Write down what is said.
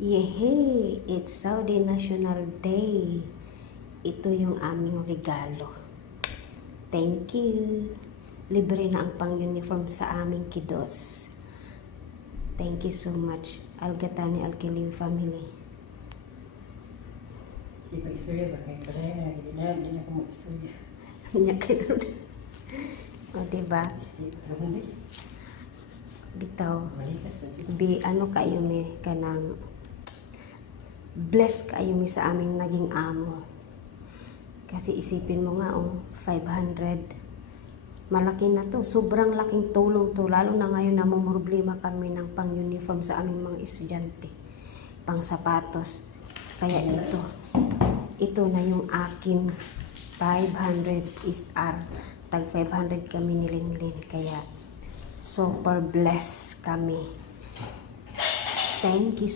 Yehey! It's Saudi National Day. Ito yung aming regalo. Thank you. Libre na ang pang-uniform sa aming kiddos. Thank you so much, Al-Gatani Al-Kiliwi family. Si pag-istorya ba? Kaya pala hindi na ako mag-istorya. Nyakin. O, diba? Bitaw. Ano kayo mi kanang blessed kayo mi sa aming naging amo. Kasi isipin mo nga, 500. Malaki na to. Sobrang laking tulong to. Lalo na ngayon na problema kami ng pang-uniform sa aming mga estudyante. Pang sapatos. Kaya ito na yung akin. 500 is tag 500 kami nilinglin. Kaya super blessed kami. Thank you